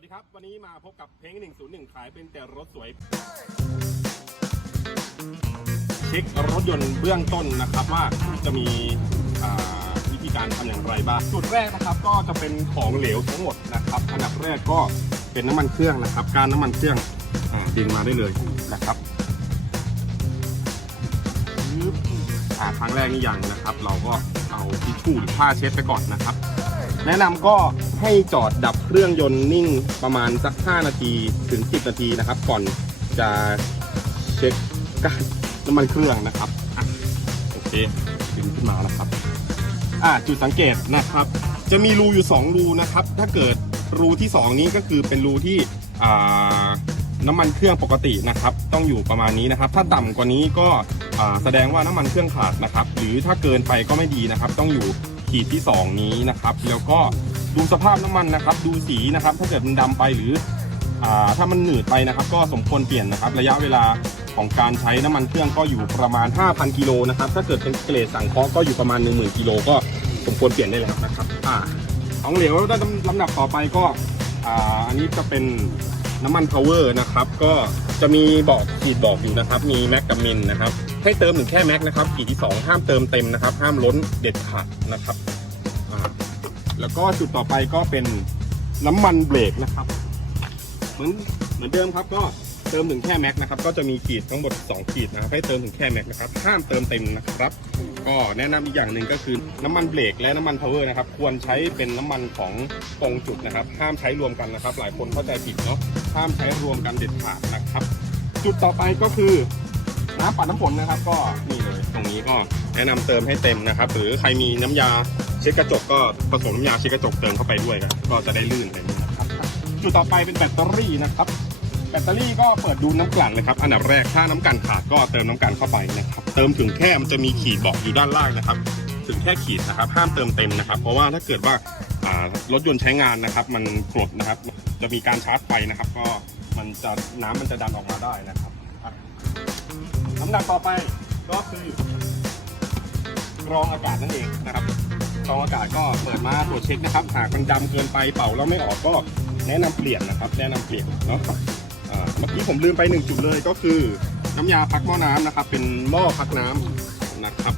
วัสดีครับ วันนี้มาพบกับเพลง 101 ขายเป็นแต่รถสวย เช็ครถยนต์เบื้องต้นนะครับว่าจะมีวิธีการทำอย่างไรบ้างจุดแรกนะครับก็จะเป็นของเหลวทั้งหมดนะครับอันดับแรกก็เป็นน้ำมันเครื่องนะครับ การน้ำมันเครื่องดึงมาได้เลยนะครับครั้งแรกนี่ยังนะครับ เราก็เอาทิชชู่หรือผ้าเช็ดไปก่อนนะครับ แนะนำก็ให้จอดดับเครื่องยนต์นิ่งประมาณสัก 5 นาทีถึง 10 นาทีนะครับ ก่อนจะเช็คกาน้ำมันเครื่องนะครับอะโอเคดึงขึ้นมานะครับ อะจุดสังเกตนะครับ จะมีรูอยู่ 2 รูนะครับ ถ้าเกิดรูที่ 2 นี้ก็คือเป็นรูที่อ่าน้ำมันเครื่องปกตินะครับ ต้องอยู่ประมาณนี้นะครับ ถ้าต่ำกว่านี้ก็อ่าแสดงว่าน้ำมันเครื่องขาดนะครับ หรือถ้าเกินไปก็ไม่ดีนะครับ ต้องอยู่ ขีดที่ 2 นี้นะครับ แล้วก็ดูสภาพน้ำมันนะครับ ดูสีนะครับ ถ้าเกิดมันดำไปหรืออาถ้ามันหนืดไปนะครับ ก็สมควรเปลี่ยนนะครับ ระยะเวลาของการใช้น้ำมันเครื่องก็อยู่ประมาณ 5,000 กิโลนะครับ ถ้าเกิดเป็นเกรดสังเคราะห์ก็อยู่ประมาณ 10,000 กิโลก็สมควรเปลี่ยนได้แล้วนะครับอ่าของเหลวด้านลำดับต่อไปก็อ่าอันนี้จะเป็น น้ำมันพาวเวอร์นะครับ ก็จะมีบอกขีดบอกอยู่นะครับ มีแม็กกับมินนะครับ ให้เติมถึงแค่แม็กนะครับขีดที่ 2 ห้ามเติมเต็มนะครับ ห้ามล้นเด็ดขาดนะครับ แล้วก็จุดต่อไปก็เป็นน้ำมันเบรกนะครับ เหมือนเหมือนเดิมครับก็ เติมถึงแค่แม็กนะครับก็จะมีขีดทั้งหมด 2 ขีดนะครับให้เติมถึงแค่แม็กนะครับห้ามเติมเต็มนะครับ ก็แนะนำอีกอย่างหนึ่งก็คือน้ำมันเบรกและน้ำมันพาวเวอร์นะครับควรใช้เป็นน้ำมันของตรงจุดนะครับ ห้ามใช้รวมกันนะครับ หลายคนเข้าใจผิดเนาะห้ามใช้รวมกันเด็ดขาดนะครับ จุดต่อไปก็คือน้ำปัดน้ำฝนนะครับ ก็นี่เลยตรงนี้ก็แนะนำเติมให้เต็มนะครับ หรือใครมีน้ำยาเช็ดกระจกก็ผสมน้ำยาเช็ดกระจกเติมเข้าไปด้วยครับก็จะได้ลื่นเลยนะครับ จุดต่อไปเป็นแบตเตอรี่นะครับ แบตเตอรี่ก็เปิดดูน้ำกลั่นเลยครับ อันดับแรกถ้าน้ำกลั่นขาดก็เติมน้ำกลั่นเข้าไปนะครับ เติมถึงแค่มันจะมีขีดบอกอยู่ด้านล่างนะครับ ถึงแค่ขีดนะครับ ห้ามเติมเต็มนะครับ เพราะว่าถ้าเกิดว่ารถยนต์ใช้งานนะครับ มันกรดนะครับ จะมีการชาร์จไฟนะครับ ก็มันจะน้ำมันจะดันออกมาได้นะครับอะลำดับต่อไปก็คือกรองอากาศนั่นเองนะครับกรองอากาศก็เปิดมาตรวจเช็คนะครับ หากมันดำเกินไปเป่าแล้วไม่ออกก็แนะนำเปลี่ยนนะครับ แนะนำเปลี่ยนเนาะ เมื่อกี้ผมลืมไปหนึ่งจุดเลยก็คือน้ำยาพักหม้อน้ำนะครับ เป็นหม้อพักน้ำนะครับ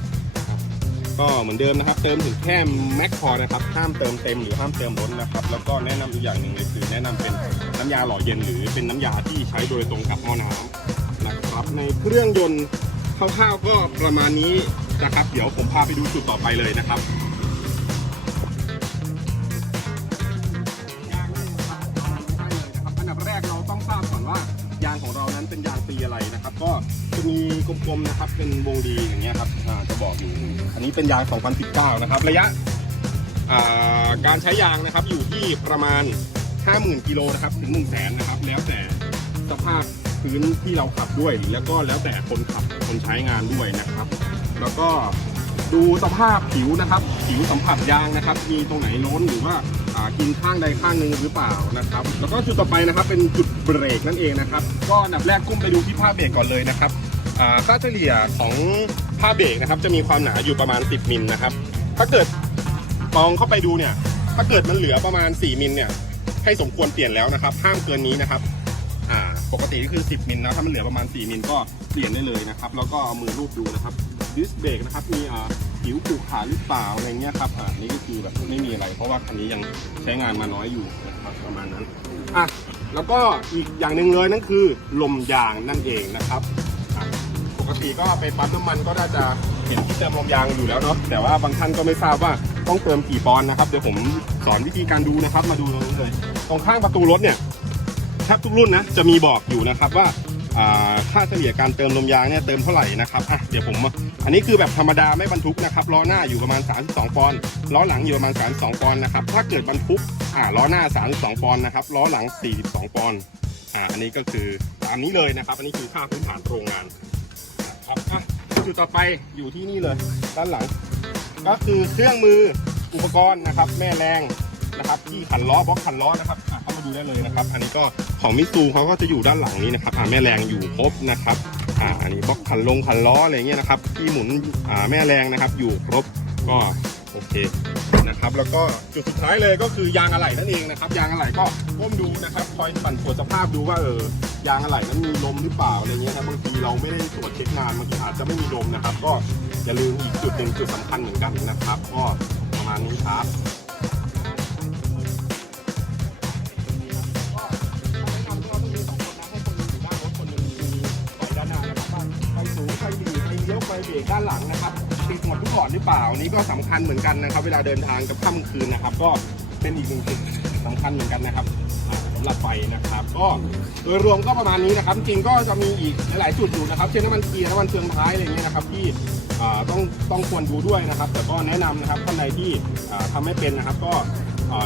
ก็เหมือนเดิมนะครับ เติมถึงแค่แม็กพอนะครับ ห้ามเติมเต็มหรือห้ามเติมล้นนะครับ แล้วก็แนะนำอีกอย่างหนึ่งเลยคือแนะนำเป็นน้ำยาหล่อเย็นหรือเป็นน้ำยาที่ใช้โดยตรงกับหม้อน้ำนะครับ ในเครื่องยนต์คร่าวๆก็ประมาณนี้นะครับ เดี๋ยวผมพาไปดูจุดต่อไปเลยนะครับ ก็จะมีกลมๆนะครับ เป็นวงดีอย่างเงี้ยครับอ่าจะบอกอยู่ อันนี้เป็นยาง 2019 นะครับ ระยะอ่าการใช้ยางนะครับอยู่ที่ประมาณ 50,000กิโลนะครับถึง 1 0 0 0 0แสนนะครับ แล้วแต่สภาพพื้นที่เราขับด้วย แล้วก็แล้วแต่คนขับคนใช้งานด้วยนะครับ แล้วก็ ดูสภาพผิวนะครับ ผิวสัมผัสยางนะครับ มีตรงไหนโน้นหรือว่ากินข้างใดข้างหนึ่งหรือเปล่านะครับ แล้วก็จุดต่อไปนะครับ เป็นจุดเบรกนั่นเองนะครับ ก็อันดับแรกกุ้มไปดูที่ผ้าเบรกก่อนเลยนะครับอ่าค่าเฉลี่ยของผ้าเบรกนะครับ จะมีความหนาอยู่ประมาณ 10มิลนะครับ ถ้าเกิดมองเข้าไปดูเนี่ย ถ้าเกิดมันเหลือประมาณ 4มิลเนี่ย ให้สมควรเปลี่ยนแล้วนะครับ ห้ามเกินนี้นะครับปกติก็คือ 10มิลนะ ถ้ามันเหลือประมาณ 4มิลก็เปลี่ยนได้เลยนะครับ แล้วก็เอามือรูปดูนะครับ ดิสเบรกนะครับ มีผิวผูกขาหรือเปล่าอะไรเงี้ยครับอ่านี่ก็คือแบบไม่มีอะไร เพราะว่าคันนี้ยังใช้งานมาน้อยอยู่นะครับประมาณนั้นอะแล้วก็อีกอย่างหนึ่งเลยนั่นคือลมยางนั่นเองนะครับปกติก็ไปปั๊มน้ำมันก็น่าจะเห็นที่เติมลมยางอยู่แล้วเนาะแต่ว่าบางท่านก็ไม่ทราบว่าต้องเติมกี่ปอนด์นะครับเดี๋ยวผมสอนวิธีการดูนะครับมาดูตรงนี้เลย ตรงข้างประตูรถเนี่ยแทบทุกรุ่นนะจะมีบอกอยู่นะครับว่า ค่าเฉลี่ยการเติมลมยางเนี่ยเติมเท่าไหร่นะครับอะเดี๋ยวผมอันนี้คือแบบธรรมดาไม่บรรทุกนะครับล้อหน้าอยู่ประมาณ 32 ปอนด์ล้อหลังอยู่ประมาณ 32 ปอนด์นะครับถ้าเกิดบรรทุกอ่าล้อหน้า 32 ปอนด์นะครับล้อหลัง 42 ปอนด์อ่าอันนี้ก็คือตามนี้เลยนะครับ อันนี้คือค่าพื้นฐานโรงงานครับอะจุดต่อไปอยู่ที่นี่เลยด้านหลัง ก็คือเครื่องมืออุปกรณ์นะครับ แม่แรงนะครับที่ขันล้อบล็อกขันล้อนะครับอะ ดูได้เลยนะครับ อันนี้ก็ของมิซูเขาก็จะอยู่ด้านหลังนี้นะครับอ่าแม่แรงอยู่ครบนะครับอ่าอันนี้บล็อกขันลงขันล้ออะไรเงี้ยนะครับที่หมุนอ่าแม่แรงนะครับ อยู่ครบก็โอเคนะครับแล้วก็จุดสุดท้ายเลยก็คือยางอะไหล่นั่นเองนะครับ ยางอะไหล่ก็ก้มดูนะครับคอยปั่นตรวจสภาพดูว่าเออยางอะไหล่นั้นมีลมหรือเปล่าอะไรเงี้ยนะบางทีเราไม่ได้ตรวจเช็คนานบางทีอาจจะไม่มีลมนะครับ ก็อย่าลืมอีกจุดหนึ่งจุดสำคัญเหมือนกันนะครับ ก็ประมาณนี้ครับ เบรกด้านหลังนะครับติดหมดทุกหลอดหรือเปล่าอันนี้ก็สำคัญเหมือนกันนะครับ เวลาเดินทางกับค่ำคืนนะครับ ก็เป็นอีกหนึ่งจุดสำคัญเหมือนกันนะครับสำหรับไฟนะครับ ก็โดยรวมก็ประมาณนี้นะครับ จริงก็จะมีอีกหลายจุดอยู่นะครับ เช่นน้ำมันเกียร์น้ำมันเฟืองท้ายอะไรเงี้ยนะครับ ที่ต้องต้องควรดูด้วยนะครับ แต่ก็แนะนำนะครับท่านใดที่อ่าทำไม่เป็นนะครับ ก็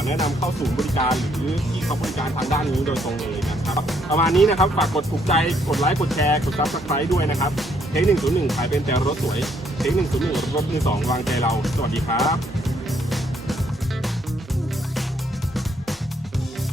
แนะนำเข้าศูนย์บริการหรือที่เขาบริการทางด้านนี้โดยตรงเลยนะครับ ประมาณนี้นะครับฝากกดถูกใจกดไลค์กดแชร์กดซับสไครต์ด้วยนะครับ เทคหนึ่งศูนย์หนึ่งขายเป็นแต่รถสวย เทคหนึ่งศูนย์หนึ่งรถมือสองวางใจเรา สวัสดีครับ